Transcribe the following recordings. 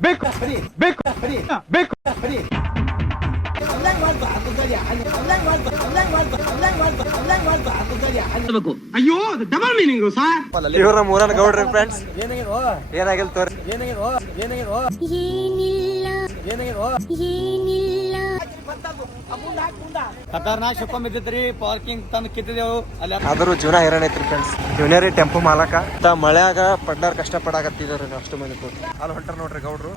ಬೇಕು ಬೇಕು ಬೇಕು. ಅಯ್ಯೋ ಡಬಲ್ ಮೀನಿಂಗ್ ಸರ್ ಇವ್ರ ಮೂರನ್ ಗೌಡ್ರಿ ಫ್ರೆಂಡ್ಸ್ ಏನಾಗಿಲ್ಲ ತೋರಿ? ಖತರ್ನಾಕ್ ಶುಕಂ ಬಿದ್ದಿತ್ರಿ ಪಾರ್ಕಿಂಗ್ ತಂದು ಕಿತ್ತಿದೆವು. ಅಲ್ಲಿ ಆದ್ರೂ ಜೀವನ ಹೈರಾಣ ಐತ್ರಿ ಫ್ರೆಂಡ್ಸ್ ಇವನೇ ಟೆಂಪೋ ಮಾಲಕ. ಮಳೆಯಾಗ ಮಳ್ಯಾಗ ಪಡ್ಡಾರ್ ಕಷ್ಟ ಪಡಾಕತ್ತಿದಾರೆ ಅಷ್ಟು ಮಂದಿ ಕೂತು. ಅಲ್ಲಿ ಹೊಂಟಾರ ನೋಡ್ರಿ ಗೌಡ್ರು.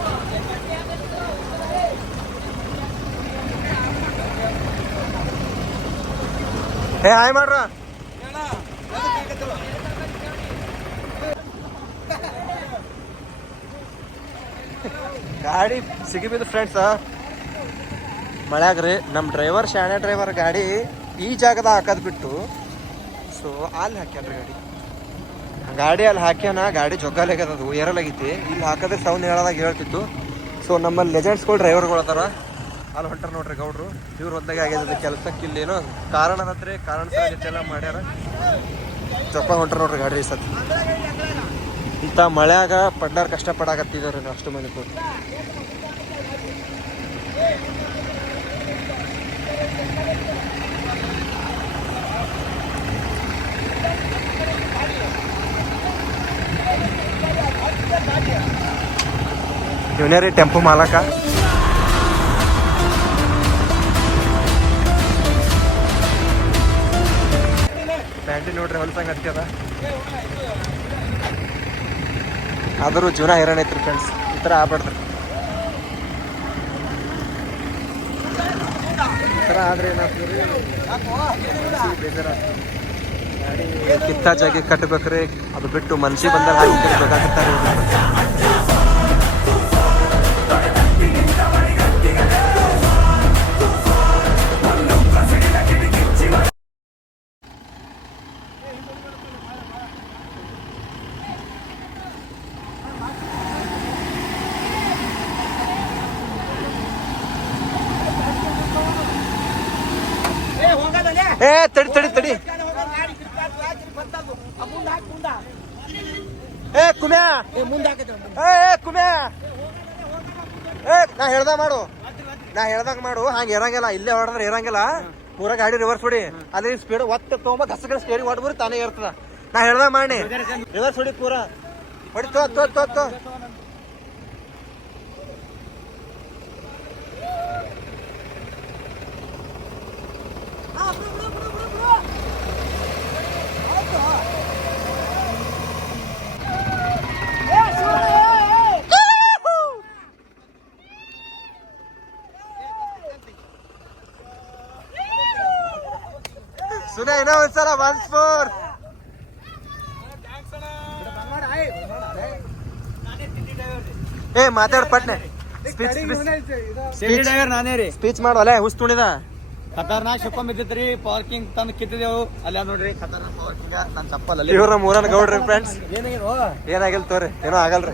ಏ, ಹಾಯ್ ಮಾಡ್ರ. ಗಾಡಿ ಸಿಗಿಬಿದ್ದು ಫ್ರೆಂಡ್ಸ್ ಮಳ್ಯಾಗ ರೀ ನಮ್ಮ ಡ್ರೈವರ್, ಶಾಣೆ ಡ್ರೈವರ್ ಗಾಡಿ ಈ ಜಾಗದ ಹಾಕೋದು ಬಿಟ್ಟು ಸೊ ಅಲ್ಲಿ ಹಾಕ್ಯಾನ್ರಿ ಗಾಡಿ. ಗಾಡಿ ಅಲ್ಲಿ ಹಾಕ್ಯಾನ, ಗಾಡಿ ಜೊಗ್ಗಾಲಾಗ್ಯದ ಏರಲಾಗೈತಿ ಇಲ್ಲಿ ಹಾಕಿದ್ರೆ ಸೌಂಡ್ ಹೇಳೋದಾಗ ಹೇಳ್ತಿತ್ತು. ಸೊ ನಮ್ಮಲ್ಲಿ ಲೆಜೆಂಡ್ಸ್ಗಳು ಡ್ರೈವರ್ಗಳು ಅದಾರ. ಅಲ್ಲಿ ಹೊಂಟಾರ ನೋಡ್ರಿ ಗೌಡ್ರು. ಇವ್ರು ಹೊದ್ದಾಗೆ ಆಗ್ಯದ ಕೆಲಸಕ್ಕೆ ಇಲ್ಲಿ ಏನೋ ಕಾರಣ ಅದತ್ರಿ ಕಾರಣ ಎಲ್ಲ ಮಾಡ್ಯಾರ. ಚೊಪ್ಪ ಹೊಂಟ್ರ ನೋಡ್ರಿ ಗಾಡಿ ಸತ್. ಇಂಥ ಮಳ್ಯಾಗ ಪಡ್ಡಾರ್ ಕಷ್ಟ ಪಡಾಕತ್ತಿದಾರೆ ಅಷ್ಟು ಮಂದಿ ಕೂತು ಇವನೇ ರೀ ಟೆಂಪೋ ಮಾಲಕ. ಪ್ಯಾಂಟಿ ನೋಡ್ರಿ ಹೊಲ್ಸಂಗ ಆದರೂ ಜೀವನ ಹೈರಾಣ ಐತ್ರಿ ಫ್ರೆಂಡ್ಸ್ ಈ ಥರ ಆಗ್ಬಾರ್ದ್ರಿ ಈ ಥರ ಆದ್ರೆ ಏನಾಗ್ತದೆ? ಕಿತ್ತ ಜಾಗಿ ಕಟ್ಟಬೇಕ್ರಿ ಅದು ಬಿಟ್ಟು ಮನ್ಸಿ ಬಂದಾಗ ಹಾಕಿ ಕಟ್ಬೇಕಾಗತ್ತಾರೆ ಏ, ತಡಿ ತಡಿ ತಡಿ. ಏ, ಕುಮ್ಯಾ. ಏ ಕುಮ್ಯಾ. ಏ, ನಾ ಹೇಳ್ದ ಮಾಡು. ನಾ ಹೇಳ್ದಾಗ ಮಾಡು. ಹಂಗ ಇರಂಗಿಲ್ಲ ಇಲ್ಲೇ ಹೊಡೆದ್ರೆ ಇರಂಗಿಲ್ಲ ಪೂರ ಗಾಡಿ ರಿವರ್ಸ್ ಹೊಡಿ. ಅಲ್ಲಿ ಸ್ಪೀಡ್ ಒತ್ತ ತೊಗೊಂಬ ಗಸ ಸ್ಟೇರಿ ಹೊಡ್ಬರಿ ತಾನೇ ಇರ್ತದ ನಾ ಹೇಳ್ದೆ ಮಾಡಿ ರಿವರ್ಸ್ ಹೊಡಿ ಪೂರ. ಹೊಡಿ, ತೋ ತೋ ತೋ ತೋ. ಸುನ ಏನೋ ಒಂದ್ಸಲ ಒನ್ಸ್ ಫೋರ್ ಏ ಮಾತಾಡ್ ಪಟ್ನೆ ಸ್ಪೀಚ್ ಡ್ರೈವರ್ ನಾನೇ ರೀ ಸ್ಪೀಚ್ ಹುಸ್ ತುಣಿದ ಖತರ್ನಾಕ್ ಶುಕಂ ಬಿದ್ದಿತ್ರಿ ಪಾರ್ಕಿಂಗ್ ತಂದು ಕಿತ್ತಿದೆವು ಅಲ್ಲ ನೋಡ್ರಿ ಖತರ್ನಾಕ್ ಪಾರ್ಕಿಂಗ್ ನನ್ನ ಚಪ್ಪಲ್ ಅಲ್ಲಿ ಇವ್ರ ಮೂರನ ಗೌಡ್ರಿ ಫ್ರೆಂಡ್ಸ್ ಏನಾಗಿಲ್ಲ ತೋರಿ ಏನೋ ಆಗಲ್ರಿ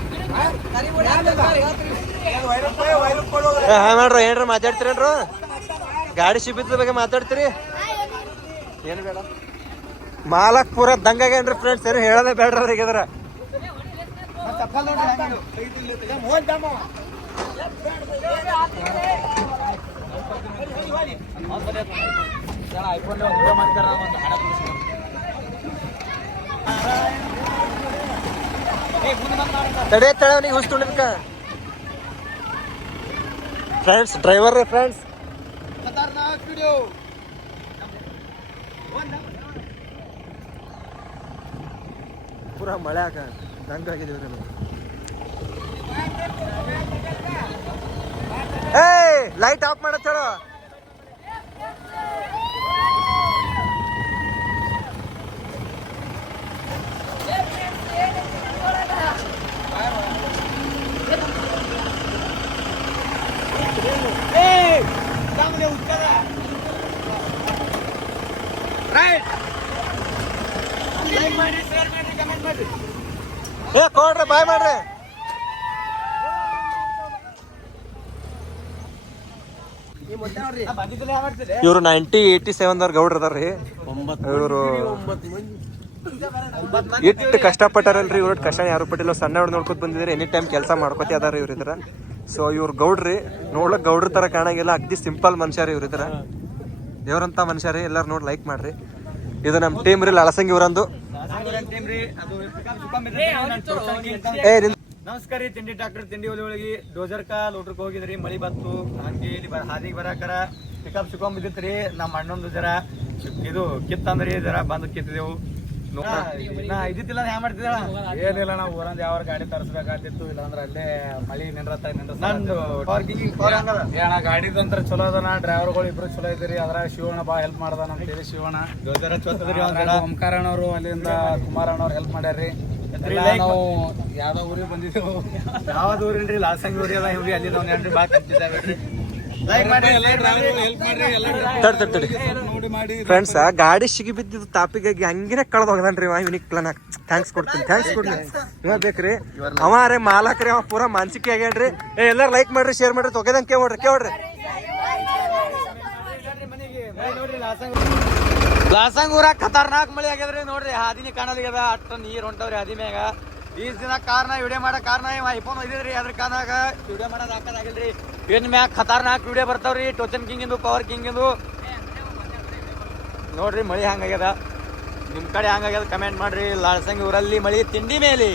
ಏ, ಹಾಯ್ ಮಾಡ್ರು ಏನ್ರ ಗಾಡಿ ಶಿಬಿತ್ದ ಬಗ್ಗೆ ಮಾತಾಡ್ತೀರಿ ಏನು ಬೇಡ ಮಾಲಕ್ ಪೂರ ದಂಗಾಗೇನ್ರಿ ಫ್ರೆಂಡ್ಸ್ ಏನು ಹೇಳೋದೇ ಬೇಡ್ರಿ ಅವ್ರಿಗೆ ಇದ್ರ ತಡೆ ತಡವನಿಗೆ ಹುಸ್ ತುಳಿದಕ್ಕ ಫ್ರೆಂಡ್ಸ್ ಡ್ರೈವರ್ ಫ್ರೆಂಡ್ಸ್ ಪೂರ ಮಳೆ ಆಗ ದಂಗಾಗಿದ್ದೀವಿ ನಾವು ಏಯ್ ಲೈಟ್ ಆಫ್ ಮಾಡತ್ ಏ ಕೊಡ್ರಿ ಬಾಯ್ ಮಾಡ್ರಿ. ಇವರು ನೈನ್ಟಿ ಏಯ್ಟಿ ಸೆವೆನ್ ದವ್ರ ಗೌಡ್ರ ಅದಾರ್ರಿ ಇವರು ಎಷ್ಟು ಕಷ್ಟಪಟ್ಟಾರಲ್ರಿ ಇವ್ರ ಕಷ್ಟ ಯಾರು ಪಟ್ಟಿಲ್ಲ. ಸಣ್ಣ ಹುಡುಗ ನೋಡ್ಕೊತ ಬಂದಿದ್ರೆ ಎನಿ ಟೈಮ್ ಕೆಲಸ ಮಾಡ್ಕೊತಿ ಅದಾರ ಇವ್ರ ಇದ್ರ. ಸೊ ಇವ್ರ ಗೌಡ್ರಿ ನೋಡ್ಲಕ್ ಗೌಡ್ರ ತರ ಕಾಣಂಗಿಲ್ಲ. ಅಗ್ದಿ ಸಿಂಪಲ್ ಮನುಷ್ಯ ರೀ ಇವ್ರ ಇದ್ರ. ದೇವ್ರಂತ ಮನುಷ್ಯ ರೀ ಎಲ್ಲಾರು ನೋಡಿ ಲೈಕ್ ಮಾಡ್ರಿ. ಇದು ನಮ್ಮ ಟೀಮ್ ರೀ ಲಳಸಂಗಿ ನಿನ್- ನಮಸ್ಕಾರ ರೀ ತಿಂಡಿ ಡಾಕ್ಟರ್ ತಿಂಡಿ ಒಲಿ ಒಳಗಿ ಡೋಜರ್ಕ ಲೋಟ್ರಕ್ ಹೋಗಿದ್ರಿ ಮಳಿ ಬತ್ತು ಹಂಗೆ ಇಲ್ಲಿ ಬರ ಹಾದಿಗೆ ಬರಾಕರ ಪಿಕಪ್ ಸಿಕ್ಕೊಂಡ್ ರೀ ನಮ್ಮ ಅಣ್ಣೊಂದು ಜರ ಇದು ಕಿತ್ತಂದ್ರಿ ಜರ ಬಂದು ಕಿತ್ತಿದೆವು. ನಾ ಇದ್ದಿತ್ತಿಲ್ಲ ಹ್ಯಾ ಮಾಡ್ತಿದ್ದಾಳ? ಏನಿಲ್ಲ ನಾವು ಊರಂದ ಯಾವ ಗಾಡಿ ತರಿಸ್ಬೇಕಾಗ್ತಿತ್ತು ಇಲ್ಲಾಂದ್ರ ಅಲ್ಲೇ ಮಳಿ ನಿಂದ್ರತ್ತ ನಂದು ಏನ ಗಾಡಿದಂತ್ರ ಚಲೋ ಅದನ ಡ್ರೈವರ್ಗಳು ಇಬ್ರು ಚಲೋ ಇದ್ರಿ ಅದ್ರಾಗ ಶಿವಣ್ಣ ಬಾ ಹೆಲ್ಪ್ ಮಾಡ್ದ ನಮ್ಮ ತಿಳಿ ಶಿವಣ್ಣ. ಡೋಜರ ಚೋತದ್ರಿ ಅಲ್ಲಿಂದ ಅಲ್ಲಿಂದ ಕುಮಾರಣ್ಣವ್ರು ಹೆಲ್ಪ್ ಮಾಡ್ಯಾರ್ರಿ. ನಾವು ಯಾವ್ದೋ ಊರಿಗೆ ಬಂದಿದ್ದೆವು. ಯಾವ್ದು ಊರಿನ್ರಿ? ಲಾಸಂಗಿ ಊರಿ ಅದ ಇವ್ರಿ ಅಲ್ಲಿ ಬಾ ಲೈಕ್ ಮಾಡಿ ಹೆಲ್ಪ್ ಮಾಡ್ರಿ ಎಲ್ಲ ತಡ್ ತಡ್ ತಡಿ ನೋಡಿ ಮಾಡಿ ಫ್ರೆಂಡ್ಸ್ ಗಾಡಿ ಸಿಗಿ ಬಿದ್ದಿದ್ದು ತಾಪಿಗಾಗಿ ಹಂಗಿನೇ ಕಳೆದ ಹೋಗದನ್ರಿ ಇವನಿಗೆ ಪ್ಲಾನ್ ಥ್ಯಾಂಕ್ಸ್ ಕೊಡ್ತೀನಿ ಥ್ಯಾಂಕ್ಸ್ ಕೊಡ್ತೀನಿ. ಇವಾಗ ಬೇಕ್ರಿ? ಅವ ರೇ ಮಾಲಕ್ರಿ ಅವ ಪೂರಾ ಮಾನಸಿಕ ಆಗ್ಯಾಡ್ರಿ ಏ ಎಲ್ಲಾರು ಲೈಕ್ ಮಾಡ್ರಿ ಶೇರ್ ಮಾಡ್ರಿ ತೊಗೆದಂಗೆ ಕೇಳ್ರಿ ಕೇಳ್ರಿ ಲಾಸಂಗ್ ಊರಾಗ ಖತರ್ನಾಕ್ ಮಳಿ ಆಗ್ಯದ್ರಿ ನೋಡ್ರಿ ಹಾದಿನಿ ಕಾಣಲಿಗದ ಅಟ್ಟ ನೀರ್ ಹೊಂಟವ್ರಿ ಹಾದಿ ಮ್ಯಾಗ. ಈ ದಿನ ಕಾರ್ನ ವಿಡಿಯೋ ಮಾಡೋ ಕಾರ್ನ ಐಫೋನ್ ಒಯ್ದಿದ್ರಿ ಅದ್ರ ಕಾರ್ನಾಗ ವಿಡಿಯೋ ಮಾಡೋದ್ ಹಾಕೋದಾಗಿಲ್ರಿ ಏನ್ ಮ್ಯಾಗ ಖತರ್ನಾಕ್ ವಿಡಿಯೋ ಬರ್ತಾವ್ರಿ, ಟೋಚನ್ ಕಿಂಗ್ ಇಂದು ಪವರ್ ಕಿಂಗ್ ಇಂದು. ನೋಡ್ರಿ, ಮಳಿ ಹಂಗಾಗ್ಯದ. ನಿಮ್ ಕಡೆ ಹಂಗಾಗ್ಯದ ಕಮೆಂಟ್ ಮಾಡ್ರಿ. ಲಾಸಂಗಿ ಊರಲ್ಲಿ ಮಳಿ, ತಿಂಡಿ ಮೇಲೆ.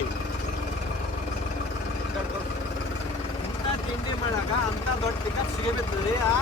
ತಿಂಡಿ ಮಾಡಾಕ ಅಂತ ದೊಡ್ಡ ಸಿಗಬಿತ್ತದ್ರಿ ಆ